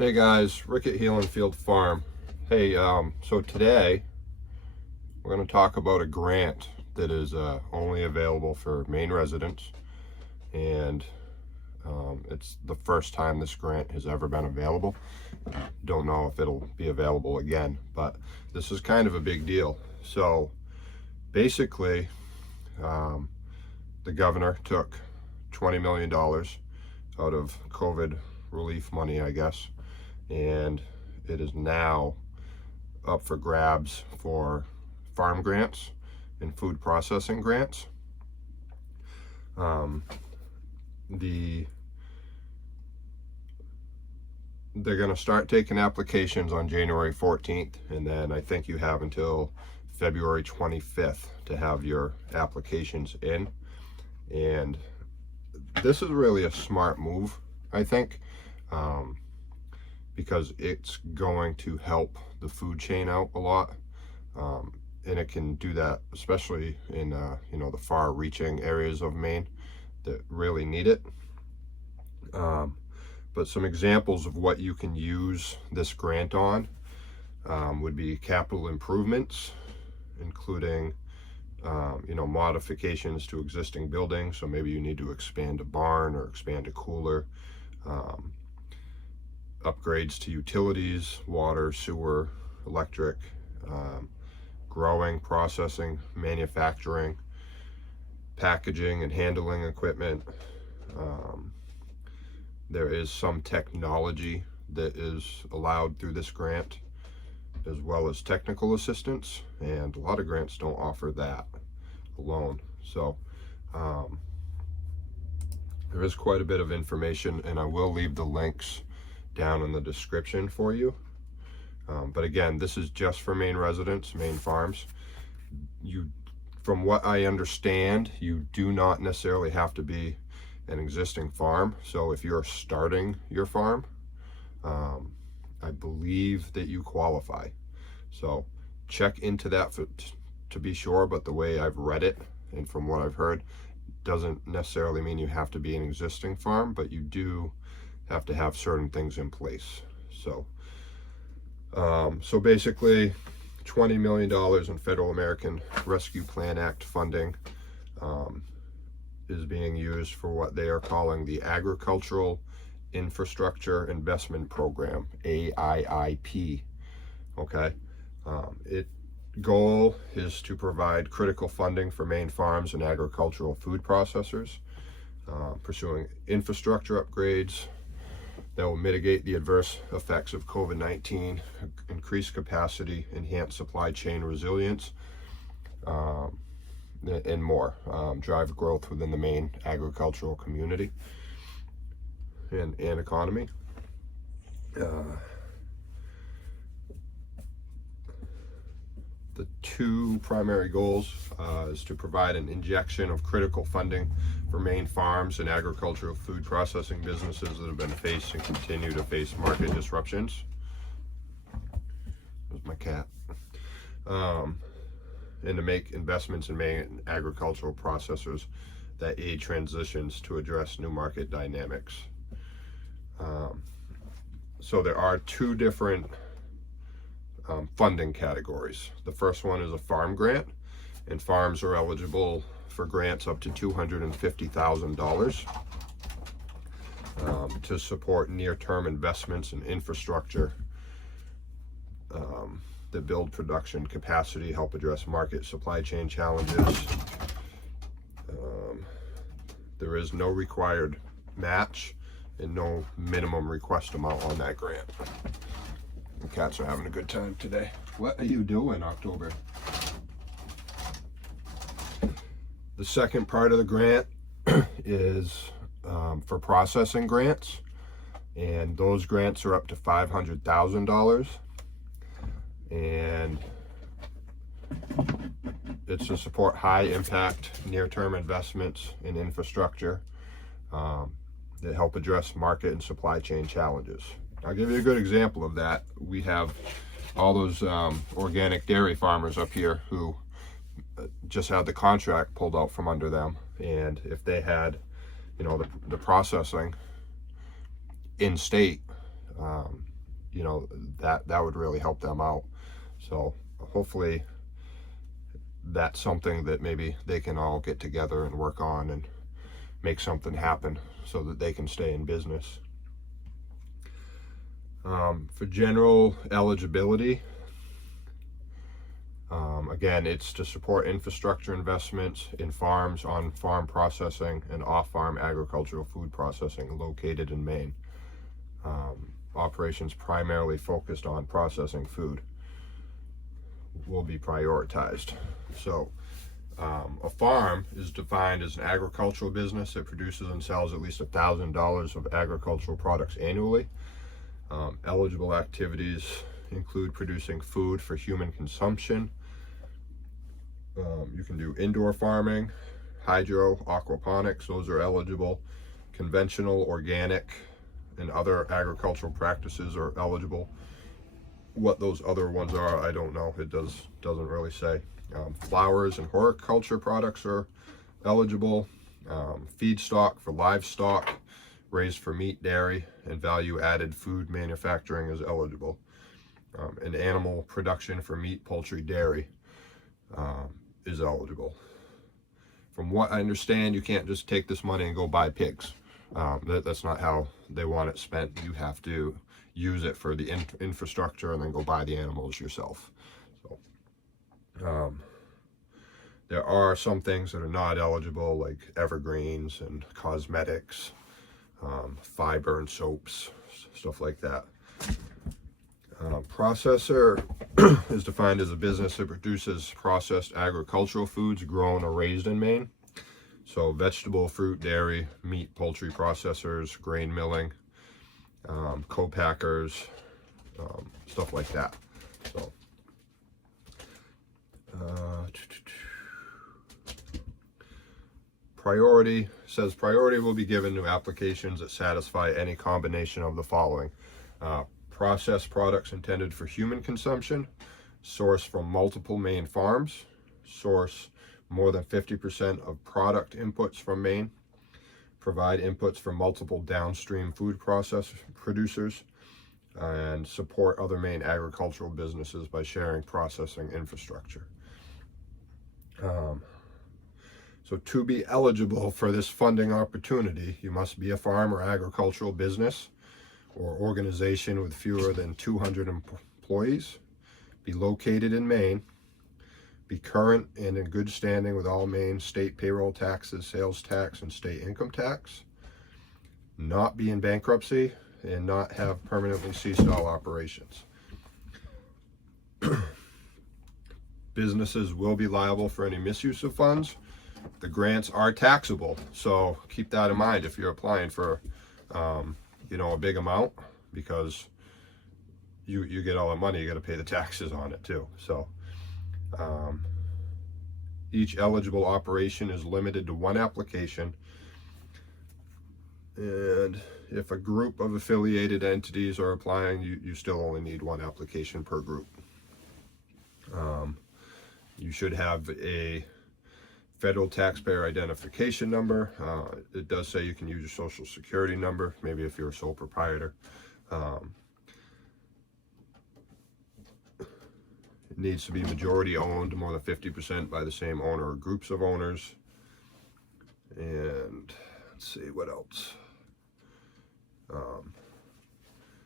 Hey guys, Rick at Healing Farm. Hey, so today we're going to talk about a grant that is only available for Maine residents, and it's the first time this grant has ever been available. Don't know if it'll be available again, but this is kind of a big deal. So basically, the governor took $20 million out of COVID relief money, I guess, and it is now up for grabs for farm grants and food processing grants. They're going to start taking applications on January 14th, and then I think you have until February 25th to have your applications in. And this is really a smart move, I think, because it's going to help the food chain out a lot, and it can do that especially in the far-reaching areas of Maine that really need it. But some examples of what you can use this grant on would be capital improvements, including modifications to existing buildings. So maybe you need to expand a barn or expand a cooler. Upgrades to utilities, water, sewer, electric, growing, processing, manufacturing, packaging and handling equipment. There is some technology that is allowed through this grant, as well as technical assistance, and a lot of grants don't offer that alone. So there is quite a bit of information, and I will leave the links down in the description for you. But again, this is just for Maine residents, Maine farms. From what I understand, you do not necessarily have to be an existing farm. So if you're starting your farm, I believe that you qualify. So check into that to be sure, but the way I've read it and from what I've heard, doesn't necessarily mean you have to be an existing farm, but you do have to have certain things in place. So basically $20 million in Federal American Rescue Plan Act funding is being used for what they are calling the Agricultural Infrastructure Investment Program, AIIP. Okay, its goal is to provide critical funding for Maine farms and agricultural food processors, pursuing infrastructure upgrades that will mitigate the adverse effects of COVID-19, increase capacity, enhance supply chain resilience, and more, drive growth within the Maine agricultural community and economy. The two primary goals is to provide an injection of critical funding for Maine farms and agricultural food processing businesses that have been faced and continue to face market disruptions. There's my cat. And to make investments in Maine agricultural processors that aid transitions to address new market dynamics. So there are two different funding categories. The first one is a farm grant, and farms are eligible for grants up to $250,000 to support near-term investments in infrastructure that build production capacity, help address market supply chain challenges. There is no required match and no minimum request amount on that grant. The cats are having a good time today. What are you doing, October? The second part of the grant is for processing grants, and those grants are up to $500,000, and it's to support high impact near-term investments in infrastructure that help address market and supply chain challenges. I'll give you a good example of that. We have all those organic dairy farmers up here who just had the contract pulled out from under them, and if they had the processing in state, you know, that would really help them out. So hopefully that's something that maybe they can all get together and work on and make something happen so that they can stay in business. For general eligibility, again, it's to support infrastructure investments in farms, on-farm processing, and off-farm agricultural food processing located in Maine. Operations primarily focused on processing food will be prioritized. So a farm is defined as an agricultural business that produces and sells at least $1,000 of agricultural products annually. Eligible activities include producing food for human consumption. You can do indoor farming, hydro, aquaponics, those are eligible. Conventional, organic, and other agricultural practices are eligible. What those other ones are, I don't know. It doesn't really say. Flowers and horticulture products are eligible. Feedstock for livestock, raised for meat, dairy, and value-added food manufacturing is eligible. And animal production for meat, poultry, dairy is eligible. From what I understand, you can't just take this money and go buy pigs. That's not how they want it spent. You have to use it for the infrastructure and then go buy the animals yourself. So there are some things that are not eligible, like evergreens and cosmetics, fiber and soaps, stuff like that. Processor is defined as a business that produces processed agricultural foods grown or raised in Maine. So vegetable, fruit, dairy, meat, poultry processors, grain milling, co-packers, stuff like that. So priority says priority will be given to applications that satisfy any combination of the following. Processed products intended for human consumption, sourced from multiple Maine farms, source more than 50% of product inputs from Maine, provide inputs for multiple downstream food process producers, and support other Maine agricultural businesses by sharing processing infrastructure. So to be eligible for this funding opportunity, you must be a farm or agricultural business or organization with fewer than 200 employees, be located in Maine, be current and in good standing with all Maine state payroll taxes, sales tax, and state income tax, not be in bankruptcy, and not have permanently ceased all operations. Businesses will be liable for any misuse of funds. The grants are taxable, so keep that in mind if you're applying for a big amount, because you get all the money, you got to pay the taxes on it too. So each eligible operation is limited to one application, and if a group of affiliated entities are applying, you still only need one application per group. You should have a federal taxpayer identification number. It does say you can use your social security number, maybe if you're a sole proprietor. It needs to be majority owned, more than 50% by the same owner or groups of owners. And let's see what else.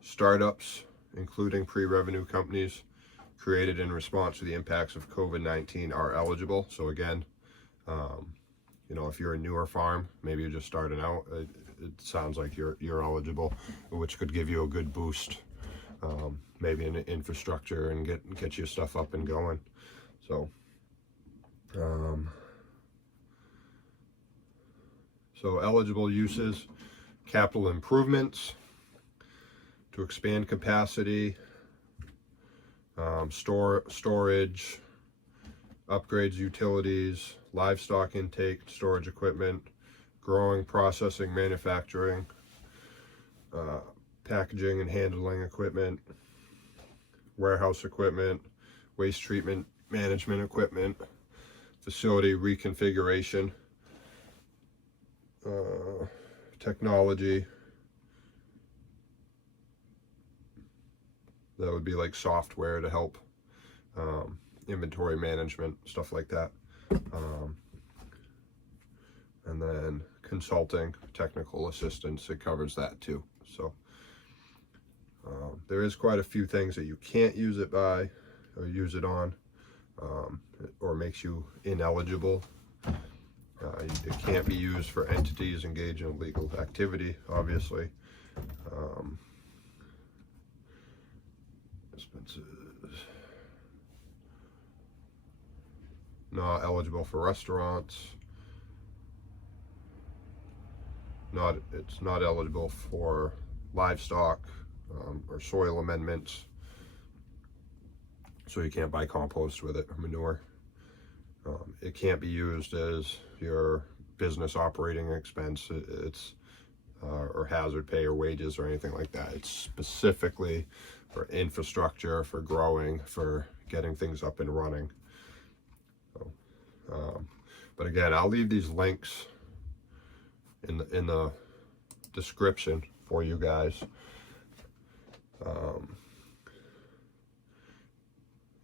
Startups, including pre-revenue companies created in response to the impacts of COVID-19, are eligible. So again, if you're a newer farm, maybe you're just starting out, it sounds like you're eligible, which could give you a good boost, maybe in infrastructure, and get your stuff up and going. So eligible uses: capital improvements to expand capacity, storage, upgrades, utilities, livestock intake, storage equipment, growing, processing, manufacturing, packaging and handling equipment, warehouse equipment, waste treatment management equipment, facility reconfiguration, technology, That would be like software to help inventory management, stuff like that. And then consulting, technical assistance, it covers that too. So there is quite a few things that you can't use it by or use it on, or makes you ineligible. It can't be used for entities engaged in illegal activity, obviously. Expenses. Not eligible for restaurants. It's not eligible for livestock or soil amendments. So you can't buy compost with it or manure. It can't be used as your business operating expense. It's or hazard pay or wages or anything like that. It's specifically for infrastructure, for growing, for getting things up and running. So, but again, I'll leave these links in the description for you guys.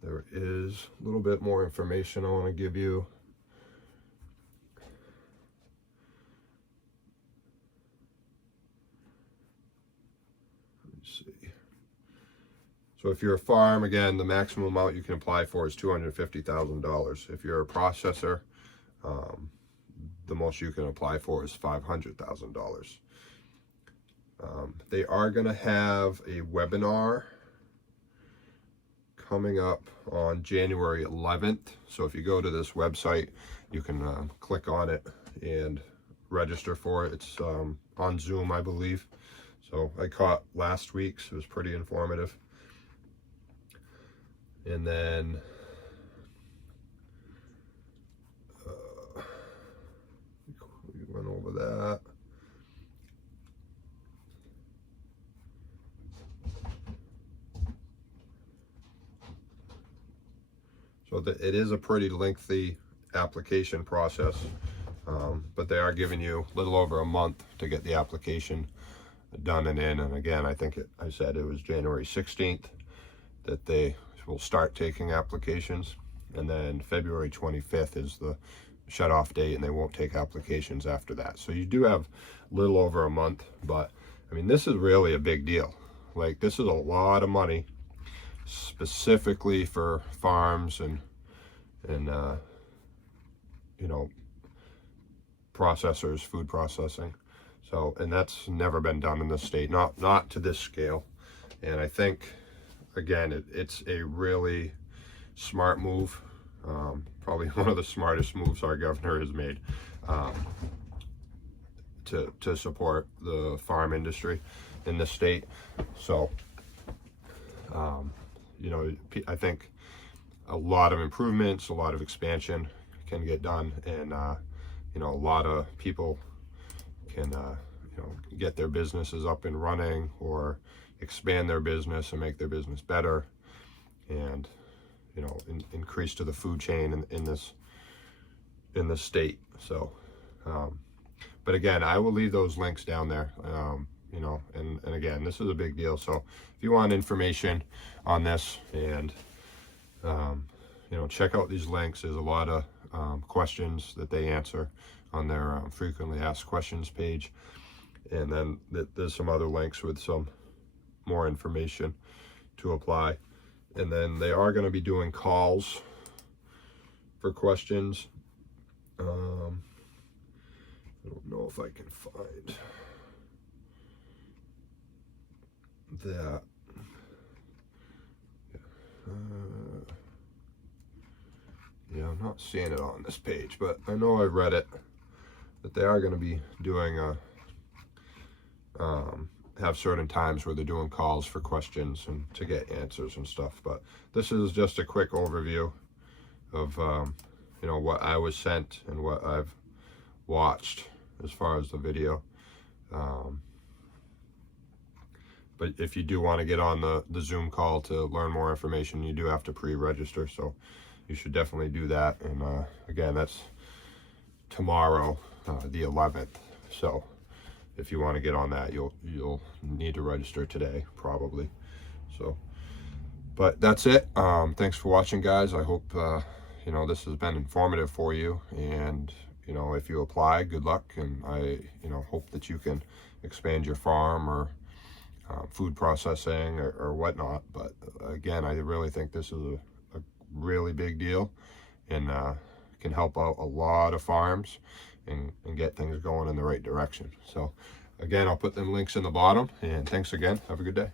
There is a little bit more information I want to give you. Let me see. So if you're a farm, again, the maximum amount you can apply for is $250,000. If you're a processor, the most you can apply for is $500,000. They are going to have a webinar coming up on January 11th. So if you go to this website, you can click on it and register for it. It's on Zoom, I believe. So I caught last week's. It was pretty informative. And then we went over that. So it is a pretty lengthy application process, but they are giving you a little over a month to get the application done and in. And again, I think I said it was January 16th that they will start taking applications, and then February 25th is the shut-off date, and they won't take applications after that. So you do have a little over a month, but I mean, this is really a big deal. Like, this is a lot of money specifically for farms and you know, processors, food processing. So, and that's never been done in this state, not to this scale. And I think, again, it's a really smart move, probably one of the smartest moves our governor has made, to support the farm industry in this state. So, you know, I think a lot of improvements, a lot of expansion can get done, and you know, a lot of people can you know, get their businesses up and running, or expand their business and make their business better, and you know, increase to the food chain in this state. So but again, I will leave those links down there. You know, and again, this is a big deal. So if you want information on this, and you know, check out these links. There's a lot of questions that they answer on their frequently asked questions page, and then there's some other links with some more information to apply. And then they are going to be doing calls for questions. I don't know if I can find that. Yeah, I'm not seeing it on this page, but I know I read it, that they are going to be doing have certain times where they're doing calls for questions and to get answers and stuff. But this is just a quick overview of you know, what I was sent and what I've watched as far as the video. But if you do want to get on the Zoom call to learn more information, you do have to pre-register, so you should definitely do that. And again, that's tomorrow, the 11th. So if you want to get on that, you'll need to register today, probably. So But that's it. Thanks for watching, guys. I hope you know, this has been informative for you, and you know, if you apply, good luck, and I, you know, hope that you can expand your farm or food processing or whatnot. But again, I really think this is a really big deal, and can help out a lot of farms and get things going in the right direction. So again, I'll put them links in the bottom, and thanks again. Have a good day.